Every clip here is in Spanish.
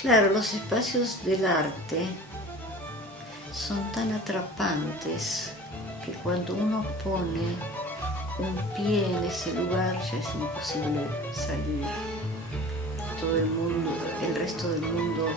Claro, los espacios del arte son tan atrapantes que cuando uno pone un pie en ese lugar ya es imposible salir. Todo el mundo, el resto del mundo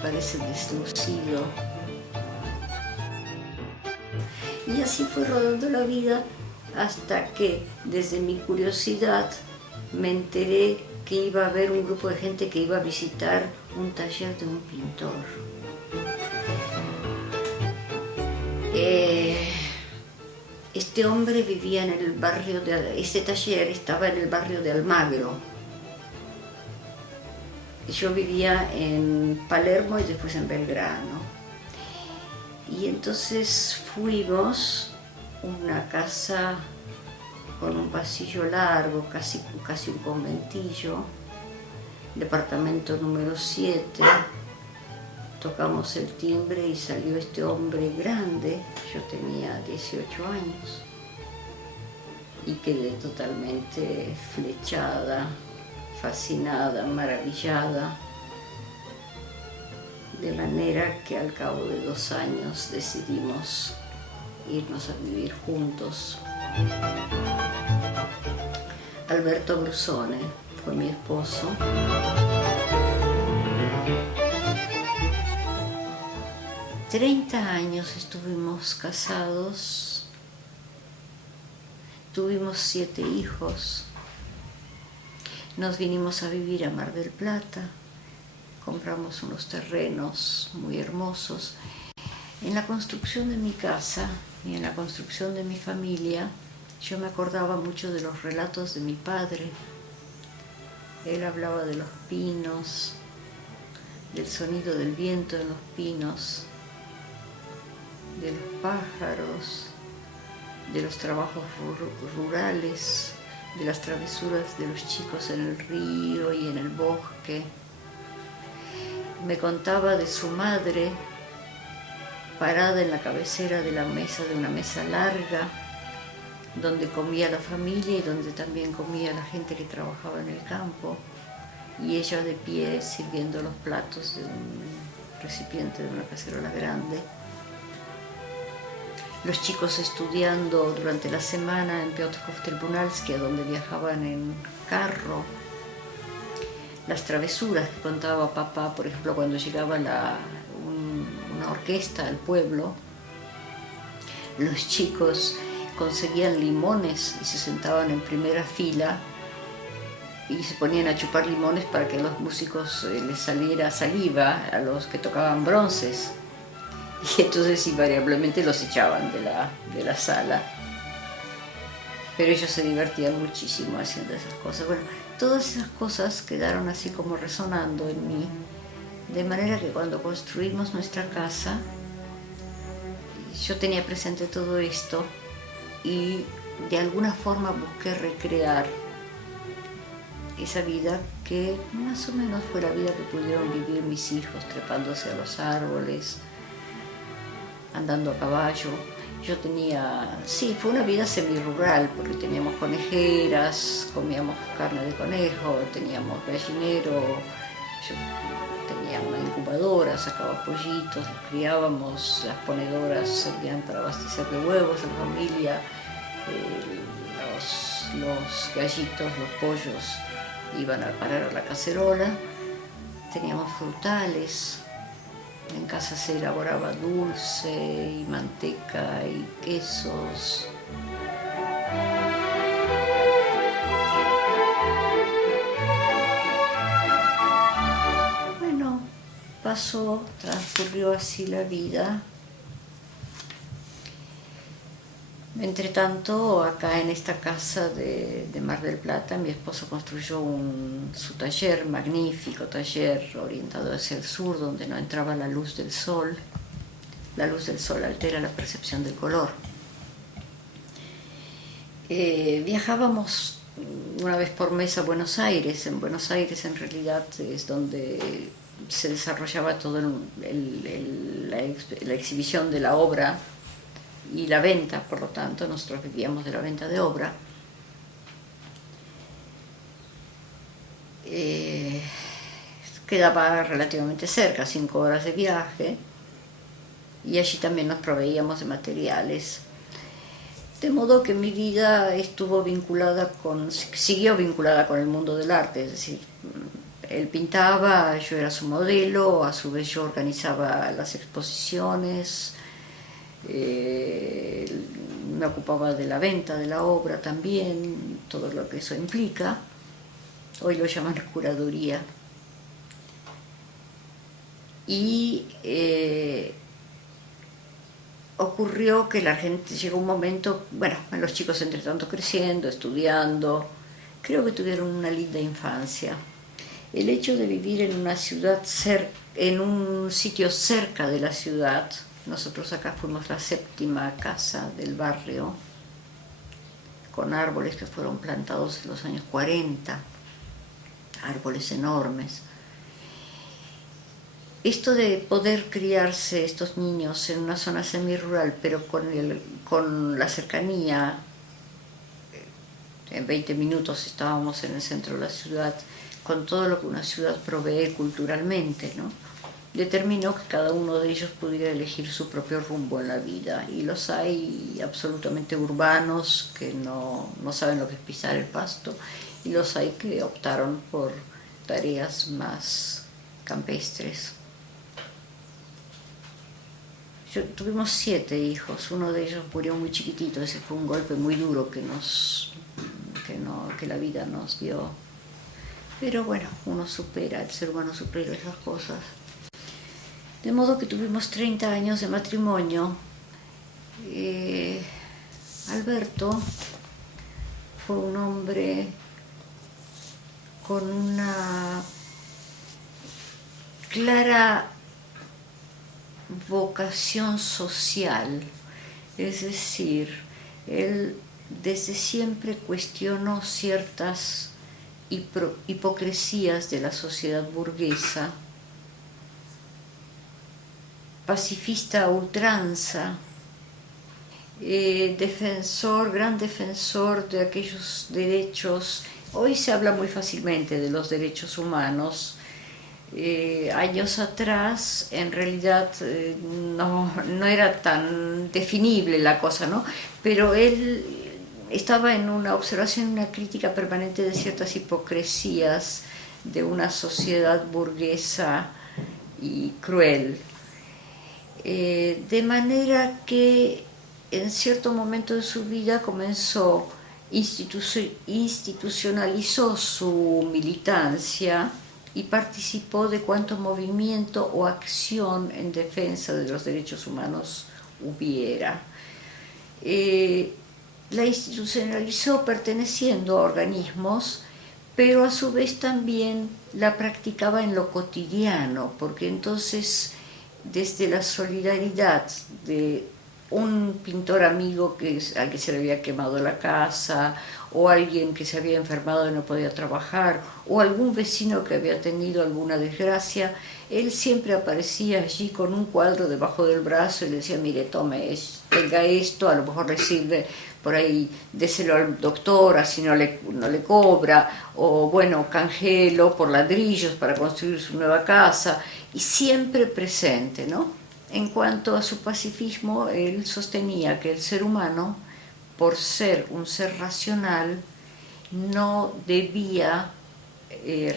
parece deslucido. Y así fue rodando la vida hasta que, desde mi curiosidad, me enteré que iba a haber un grupo de gente que iba a visitar un taller de un pintor. Este hombre vivía en el barrio este taller estaba en el barrio de Almagro. Yo vivía en Palermo y después en Belgrano. Y entonces fuimos a una casa con un pasillo largo, casi un conventillo, departamento número 7. Tocamos el timbre y salió este hombre grande, yo tenía 18 años, y quedé totalmente flechada, fascinada, maravillada, de manera que al cabo de 2 años decidimos irnos a vivir juntos. Alberto Brusone fue mi esposo. «30 años estuvimos casados, tuvimos 7 hijos, nos vinimos a vivir a Mar del Plata, compramos unos terrenos muy hermosos. En la construcción de mi casa y en la construcción de mi familia, yo me acordaba mucho de los relatos de mi padre. Él hablaba de los pinos, del sonido del viento en los pinos, de los pájaros, de los trabajos rurales, de las travesuras de los chicos en el río y en el bosque. Me contaba de su madre, parada en la cabecera de la mesa, de una mesa larga, donde comía la familia y donde también comía la gente que trabajaba en el campo, y ella de pie sirviendo los platos de un recipiente de una cacerola grande. Los chicos estudiando durante la semana en Piotrków-Tribunalski, a donde viajaban en carro. Las travesuras que contaba papá, por ejemplo, cuando llegaba una orquesta al pueblo, los chicos conseguían limones y se sentaban en primera fila y se ponían a chupar limones para que a los músicos les saliera saliva, a los que tocaban bronces. Y entonces invariablemente los echaban de la sala. Pero ellos se divertían muchísimo haciendo esas cosas. Bueno, todas esas cosas quedaron así como resonando en mí, de manera que cuando construimos nuestra casa, yo tenía presente todo esto y de alguna forma busqué recrear esa vida que más o menos fue la vida que pudieron vivir mis hijos, trepándose a los árboles, andando a caballo. Yo tenía, sí, fue una vida semi-rural, porque teníamos conejeras, comíamos carne de conejo, teníamos gallinero, yo tenía una incubadora, sacaba pollitos, los criábamos, las ponedoras servían para abastecer de huevos a la familia, los gallitos, los pollos iban a parar a la cacerola, teníamos frutales. En casa se elaboraba dulce y manteca y quesos. Bueno, transcurrió así la vida. Entre tanto, acá en esta casa de Mar del Plata, mi esposo construyó su taller, magnífico taller orientado hacia el sur, donde no entraba la luz del sol. La luz del sol altera la percepción del color. Viajábamos una vez por mes a Buenos Aires. En Buenos Aires, en realidad, es donde se desarrollaba toda la exhibición de la obra y la venta, por lo tanto, nosotros vivíamos de la venta de obra. Quedaba relativamente cerca, 5 horas de viaje, y allí también nos proveíamos de materiales. De modo que mi vida siguió vinculada con el mundo del arte, es decir, él pintaba, yo era su modelo, a su vez yo organizaba las exposiciones, me ocupaba de la venta de la obra también, todo lo que eso implica. Hoy lo llaman curaduría. Y ocurrió que la gente, llegó un momento, bueno, los chicos entre tanto creciendo, estudiando, creo que tuvieron una linda infancia. El hecho de vivir en una ciudad, en un sitio cerca de la ciudad, nosotros acá fuimos la 7ª casa del barrio, con árboles que fueron plantados en los años 40, árboles enormes. Esto de poder criarse estos niños en una zona semirural, pero con la cercanía, en 20 minutos estábamos en el centro de la ciudad, con todo lo que una ciudad provee culturalmente, ¿no? Determinó que cada uno de ellos pudiera elegir su propio rumbo en la vida. Y los hay absolutamente urbanos que no saben lo que es pisar el pasto, y los hay que optaron por tareas más campestres. Tuvimos 7 hijos, uno de ellos murió muy chiquitito, ese fue un golpe muy duro que la vida nos dio. Pero bueno, el ser humano supera esas cosas. De modo que tuvimos 30 años de matrimonio. Alberto fue un hombre con una clara vocación social, es decir, él desde siempre cuestionó ciertas hipocresías de la sociedad burguesa, pacifista a ultranza, gran defensor de aquellos derechos. Hoy se habla muy fácilmente de los derechos humanos. Años atrás en realidad no era tan definible la cosa, ¿no? Pero él estaba en una observación, una crítica permanente de ciertas hipocresías de una sociedad burguesa y cruel. De manera que en cierto momento de su vida institucionalizó su militancia y participó de cuanto movimiento o acción en defensa de los derechos humanos hubiera. La institucionalizó perteneciendo a organismos, pero a su vez también la practicaba en lo cotidiano, porque entonces desde la solidaridad de un pintor amigo al que se le había quemado la casa, o alguien que se había enfermado y no podía trabajar, o algún vecino que había tenido alguna desgracia, él siempre aparecía allí con un cuadro debajo del brazo y le decía: mire, tome, tenga esto, a lo mejor le sirve, por ahí déselo al doctor, así no le cobra, o bueno, canjéelo por ladrillos para construir su nueva casa, y siempre presente, ¿no? En cuanto a su pacifismo, él sostenía que el ser humano, por ser un ser racional, no debía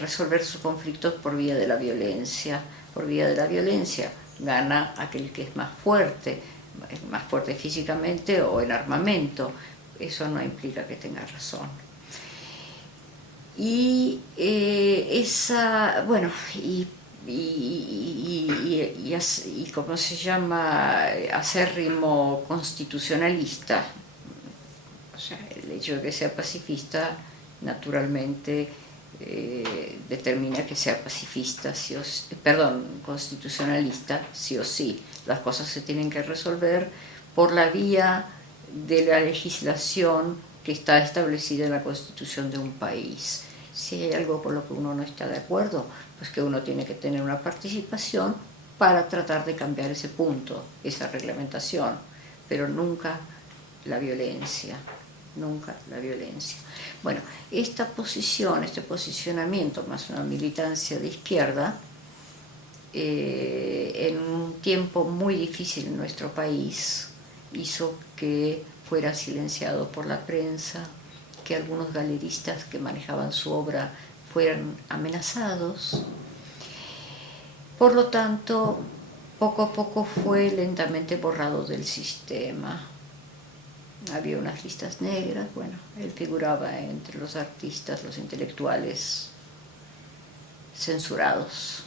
resolver sus conflictos por vía de la violencia. Por vía de la violencia gana aquel que es más fuerte físicamente o en armamento. Eso no implica que tenga razón. Y ¿cómo se llama? Acérrimo constitucionalista. O sea, el hecho de que sea pacifista, naturalmente, determina que sea pacifista, constitucionalista, sí o sí. Las cosas se tienen que resolver por la vía de la legislación que está establecida en la Constitución de un país. Si hay algo con lo que uno no está de acuerdo, pues que uno tiene que tener una participación para tratar de cambiar ese punto, esa reglamentación. pero nunca la violencia, nunca la violencia. Bueno, esta posición, este posicionamiento, más una militancia de izquierda, en un tiempo muy difícil en nuestro país, hizo que fuera silenciado por la prensa, que algunos galeristas que manejaban su obra fueran amenazados. Por lo tanto, poco a poco fue lentamente borrado del sistema. Había unas listas negras, bueno, él figuraba entre los artistas, los intelectuales censurados.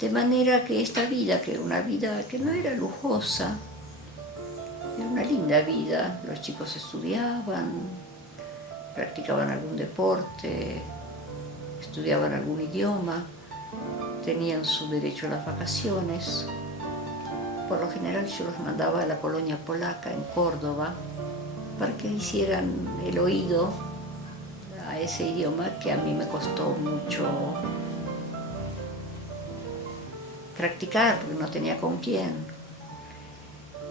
De manera que esta vida, que era una vida que no era lujosa, era una linda vida, los chicos estudiaban, practicaban algún deporte, estudiaban algún idioma, tenían su derecho a las vacaciones. Por lo general yo los mandaba a la colonia polaca en Córdoba para que hicieran el oído a ese idioma que a mí me costó mucho practicar porque no tenía con quién.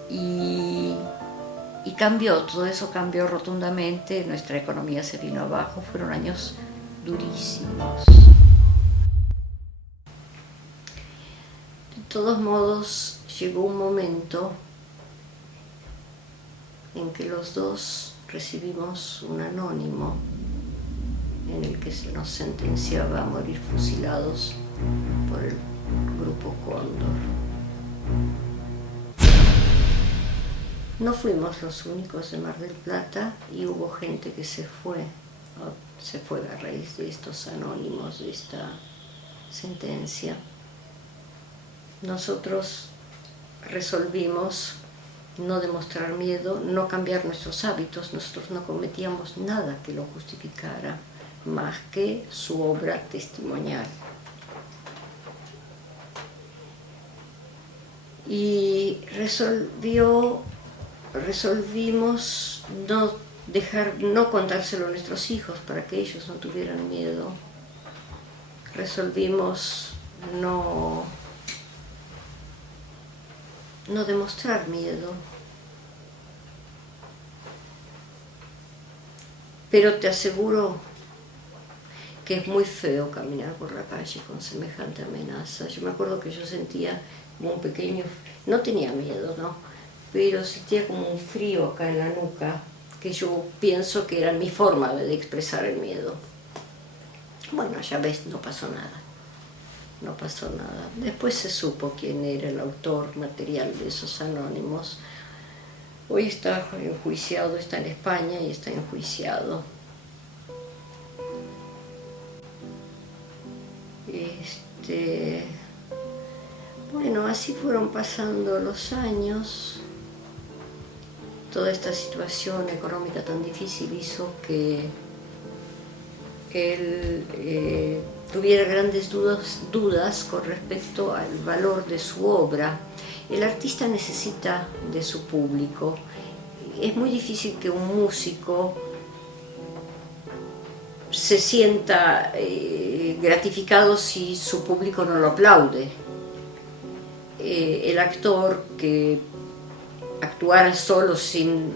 Y cambió, todo eso cambió rotundamente, nuestra economía se vino abajo, fueron años durísimos. De todos modos, llegó un momento en que los dos recibimos un anónimo en el que se nos sentenciaba a morir fusilados por el Grupo Cóndor. No fuimos los únicos de Mar del Plata y hubo gente que se fue a raíz de estos anónimos, de esta sentencia. Nosotros resolvimos no demostrar miedo, no cambiar nuestros hábitos. Nosotros no cometíamos nada que lo justificara, más que su obra testimonial. Y resolvimos no contárselo a nuestros hijos para que ellos no tuvieran miedo. Resolvimos no demostrar miedo. Pero te aseguro que es muy feo caminar por la calle con semejante amenaza. Yo me acuerdo que yo sentía como un pequeño, no tenía miedo, ¿no? Pero sentía como un frío acá en la nuca, que yo pienso que era mi forma de expresar el miedo. Bueno, ya ves, no pasó nada. No pasó nada. Después se supo quién era el autor material de esos anónimos. Hoy está enjuiciado, está en España y está enjuiciado. Bueno, así fueron pasando los años. Toda esta situación económica tan difícil hizo que él tuviera grandes dudas con respecto al valor de su obra. El artista necesita de su público. Es muy difícil que un músico se sienta gratificado si su público no lo aplaude. El actor que actuara solo sin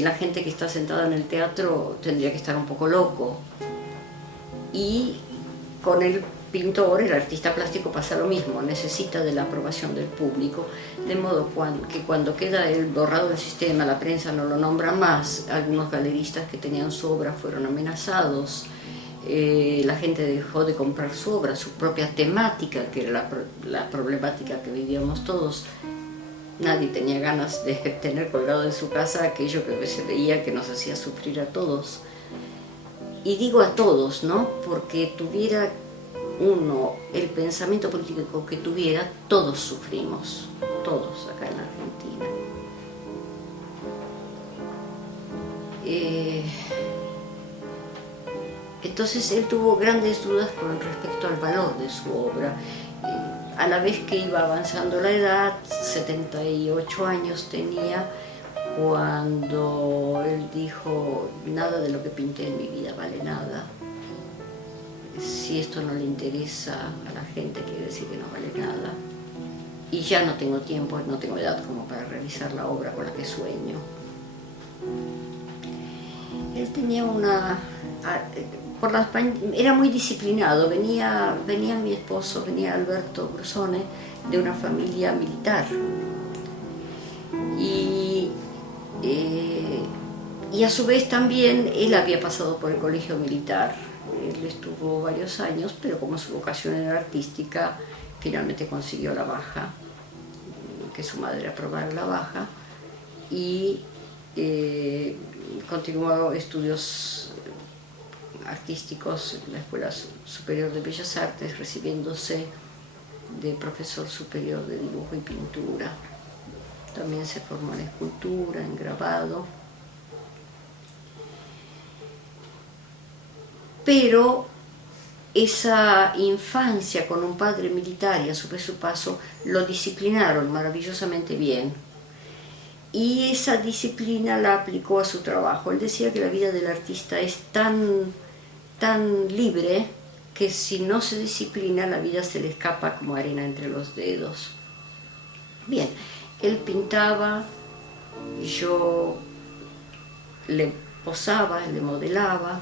la gente que está sentada en el teatro tendría que estar un poco loco. Y con el pintor, el artista plástico, pasa lo mismo, necesita de la aprobación del público, de modo que cuando queda el borrado del sistema, la prensa no lo nombra más, algunos galeristas que tenían su obra fueron amenazados, la gente dejó de comprar su obra, su propia temática, que era la problemática que vivíamos todos. Nadie tenía ganas de tener colgado en su casa aquello que se veía que nos hacía sufrir a todos. Y digo a todos, ¿no? Porque tuviera uno el pensamiento político que tuviera, todos sufrimos, todos acá en Argentina. Entonces él tuvo grandes dudas con respecto al valor de su obra. A la vez que iba avanzando la edad, 78 años tenía, cuando él dijo: nada de lo que pinté en mi vida vale nada. Si esto no le interesa a la gente, quiere decir que no vale nada. y ya no tengo tiempo, no tengo edad como para realizar la obra con la que sueño. Él tenía era muy disciplinado, venía mi esposo, venía Alberto Brusone, de una familia militar. Y a su vez también él había pasado por el colegio militar. Él estuvo varios años, pero como su vocación era artística, finalmente consiguió la baja, que su madre aprobara la baja, y continuó estudios artísticos en la Escuela Superior de Bellas Artes, recibiéndose de profesor superior de dibujo y pintura. También se formó en escultura, en grabado. Pero esa infancia con un padre militar y a su vez su paso lo disciplinaron maravillosamente bien. Y esa disciplina la aplicó a su trabajo. Él decía que la vida del artista es tan libre que si no se disciplina la vida se le escapa como arena entre los dedos. Bien, él pintaba, yo le posaba, le modelaba,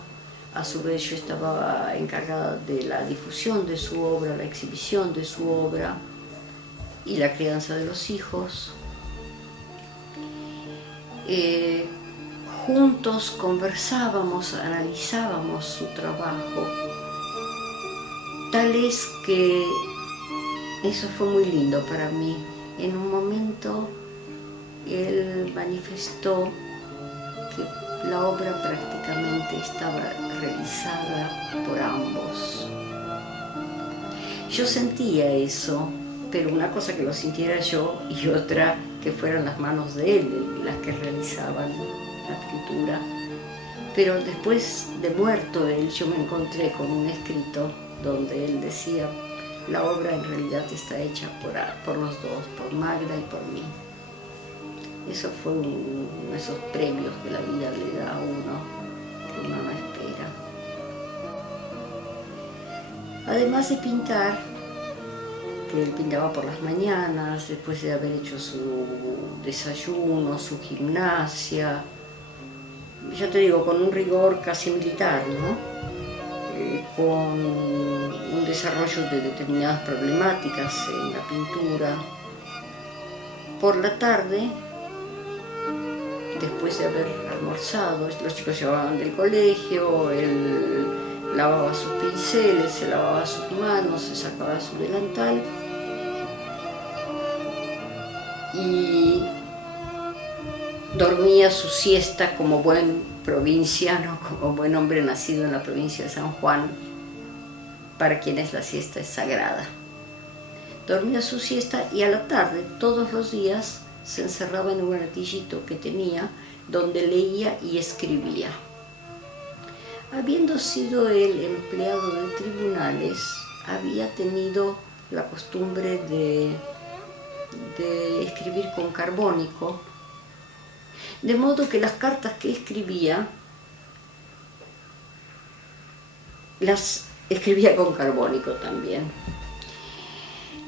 a su vez yo estaba encargada de la difusión de su obra, la exhibición de su obra y la crianza de los hijos. Juntos conversábamos, analizábamos su trabajo, tal es que eso fue muy lindo para mí. En un momento él manifestó que la obra prácticamente estaba realizada por ambos. Yo sentía eso, pero una cosa que lo sintiera yo y otra que fueran las manos de él las que realizaban la pintura. Pero después de muerto él, yo me encontré con un escrito donde él decía: la obra en realidad está hecha por los dos, por Magda y por mí. Eso fue uno de esos premios que la vida le da a uno, que uno no espera. Además de pintar, que él pintaba por las mañanas, después de haber hecho su desayuno, su gimnasia, ya te digo, con un rigor casi militar, ¿no? Con un desarrollo de determinadas problemáticas en la pintura. Por la tarde, después de haber almorzado, los chicos llegaban del colegio, él lavaba sus pinceles, se lavaba sus manos, se sacaba su delantal y dormía su siesta como buen provinciano, como buen hombre nacido en la provincia de San Juan, para quienes la siesta es sagrada. Dormía su siesta y a la tarde, todos los días, se encerraba en un artillito que tenía, donde leía y escribía. Habiendo sido él empleado de tribunales, había tenido la costumbre de escribir con carbónico, de modo que las cartas que escribía las escribía con carbónico también.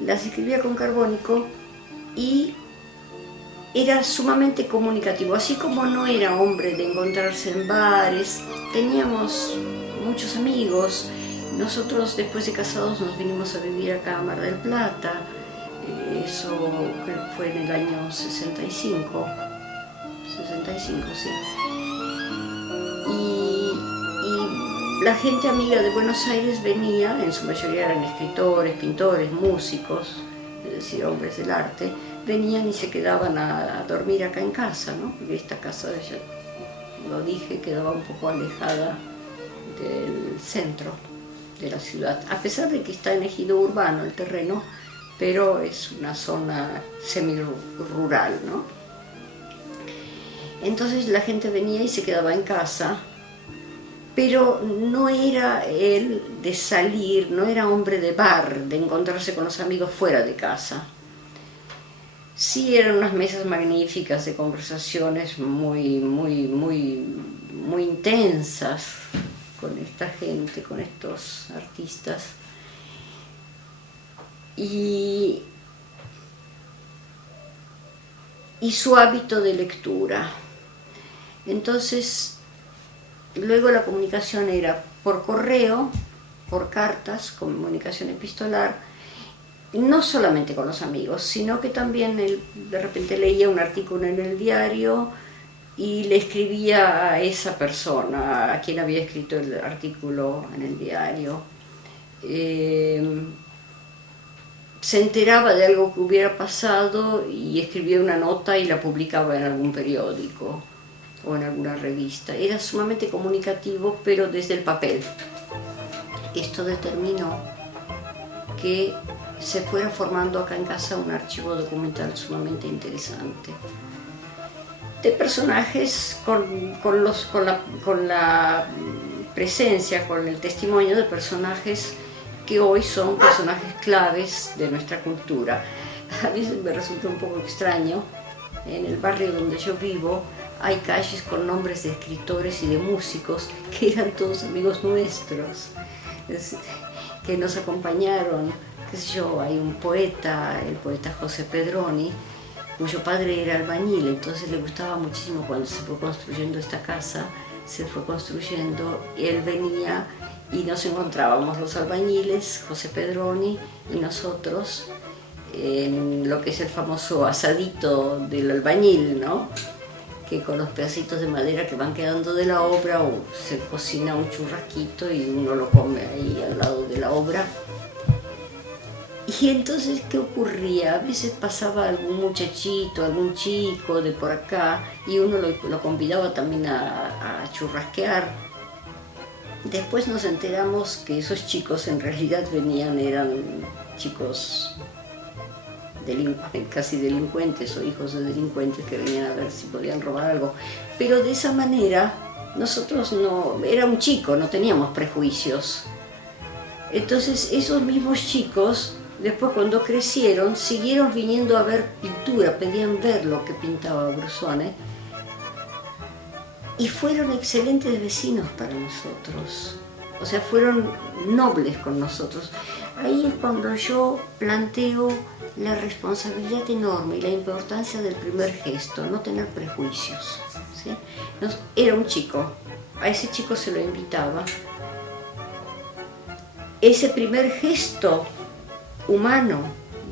Las escribía con carbónico y era sumamente comunicativo. Así como no era hombre de encontrarse en bares, teníamos muchos amigos. Nosotros después de casados nos vinimos a vivir acá a Mar del Plata. Eso creo que fue en el año 65, sí. Y la gente amiga de Buenos Aires venía, en su mayoría eran escritores, pintores, músicos, es decir, hombres del arte, venían y se quedaban a dormir acá en casa, ¿no? Porque esta casa, ya lo dije, quedaba un poco alejada del centro de la ciudad, a pesar de que está en ejido urbano el terreno, pero es una zona semi-rural, ¿no? Entonces la gente venía y se quedaba en casa, pero no era él de salir, no era hombre de bar, de encontrarse con los amigos fuera de casa. Sí eran unas mesas magníficas de conversaciones muy intensas con esta gente, con estos artistas. Y y su hábito de lectura. Entonces, luego la comunicación era por correo, por cartas, comunicación epistolar, no solamente con los amigos, sino que también él de repente leía un artículo en el diario y le escribía a esa persona, a quien había escrito el artículo en el diario. Se enteraba de algo que hubiera pasado y escribía una nota y la publicaba en algún periódico o en alguna revista. Era sumamente comunicativo, pero desde el papel. Esto determinó que se fuera formando acá en casa un archivo documental sumamente interesante, de personajes con la presencia, con el testimonio de personajes que hoy son personajes claves de nuestra cultura. A veces me resulta un poco extraño, en el barrio donde yo vivo hay calles con nombres de escritores y de músicos que eran todos amigos nuestros, que nos acompañaron. Qué sé yo, hay un poeta, el poeta José Pedroni, cuyo padre era albañil, entonces le gustaba muchísimo cuando se fue construyendo esta casa, se fue construyendo, y él venía y nos encontrábamos los albañiles, José Pedroni y nosotros, en lo que es el famoso asadito del albañil, ¿no? Que con los pedacitos de madera que van quedando de la obra, o se cocina un churrasquito y uno lo come ahí al lado de la obra. Y entonces, ¿qué ocurría? A veces pasaba algún muchachito, algún chico de por acá, y uno lo convidaba también a churrasquear. Después nos enteramos que esos chicos en realidad eran chicos casi delincuentes o hijos de delincuentes que venían a ver si podían robar algo. Pero de esa manera, nosotros era un chico, no teníamos prejuicios. Entonces, esos mismos chicos, después cuando crecieron, siguieron viniendo a ver pintura, pedían ver lo que pintaba Brusone, y fueron excelentes vecinos para nosotros, o sea, fueron nobles con nosotros. Ahí es cuando yo planteo la responsabilidad enorme y la importancia del primer gesto, no tener prejuicios, ¿sí? Era un chico, a ese chico se lo invitaba. Ese primer gesto humano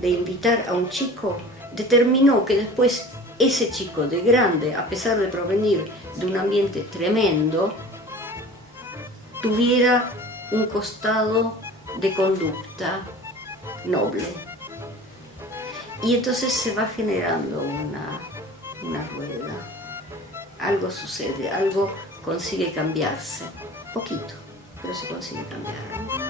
de invitar a un chico determinó que después ese chico de grande, a pesar de provenir de un ambiente tremendo, tuviera un costado de conducta noble. Y entonces se va generando una rueda. Algo sucede, algo consigue cambiarse, poquito, pero se consigue cambiar.